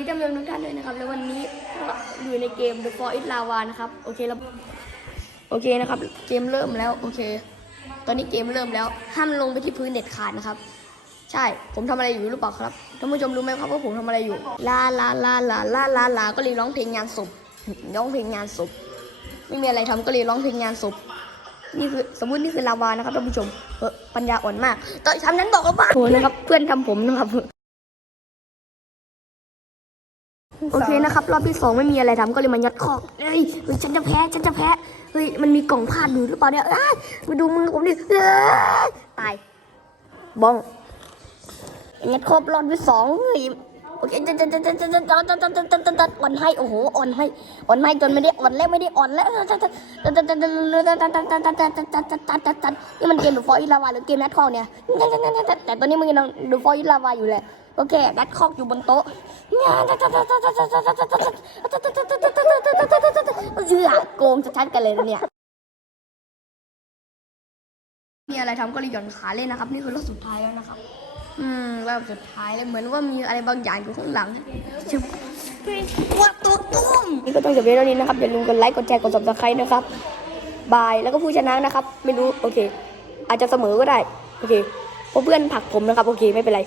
ดีท่านผู้ชมทุกท่านด้วยนะครับ แล้ววันนี้ก็อยู่ในเกม The For It Lava นะครับ โอเคแล้วโอเคนะครับ เกมเริ่มแล้ว โอเค ตอนนี้เกมเริ่มแล้ว ห้ามลงไปที่พื้นเด็ดขาดนะครับ ใช่ ผมทำอะไรอยู่หรือเปล่าครับ ท่านผู้ชมรู้ไหมครับว่าผมทำอะไรอยู่ ลาลาลาลาลาลาลา ก็เลยร้องเพลงงานศพ ร้องเพลงงานศพ ไม่มีอะไรทำก็เลยร้องเพลงงานศพ นี่คือสมมตินี่คือลาวานะครับท่านผู้ชม เออปัญญาอ่อนมาก ตอนทำนั้นบอกว่าบ้าโหนะครับ เพื่อนทำผมนะครับ โอเคนะครับ รอบที่สองไม่มีอะไรทำก็เลยมายัดคอกเฮ้ยฉันจะแพ้ฉันจะแพ้เฮ้ยมันมีกล่องพาดอยู่หรือเปล่าเนี่ยมาดูมือผมดิตายบ้องยัดครบรอบที่สองเฮ้ย โอเคจัดจัดจัดจัดจัดจัดจัดจัดจัดจัดจัดจัดอ่อนให้โอ้โหอ่อนให้อ่อนให้จนไม่ได้อ่อนแล้วไม่ได้อ่อนแล้วจัดจัดจัดจัดจัดจัดจัดจัดจัดจัดจัดจัดจัดจัดจัดจัดนี่มันเกมดูฟอร์อิลาวาหรือเกมนัดคอกเนี่ยจัดจัดจัดจัดแต่ตอนนี้มันกำลังดูฟอร์อิลาวาอยู่แหละโอเคนัดคอกอยู่บนโต๊ะเอือโกงชัดๆกันเลยนะเนี่ยมีอะไรทำก็เลยหย่อนขาเล่นนะครับ นี่คือรอบสุดท้ายแล้วนะครับ อืมรอบสุดท้ายแล้วเหมือนว่ามีอะไรบางอย่างอยู่ข้างหลังชิบว่าตัวตุ้มนี่ก็ต้องจบเรื่องเท่านี้นะครับ อย่าลืมกดไลค์ กดแชร์ กด subscribe นะครับ บาย แล้วก็ผู้ชนะนะครับ ไม่รู้ โอเค อาจจะเสมอก็ได้ โอเคเพราะเพื่อนผลักผมนะครับ โอเค ไม่เป็นไร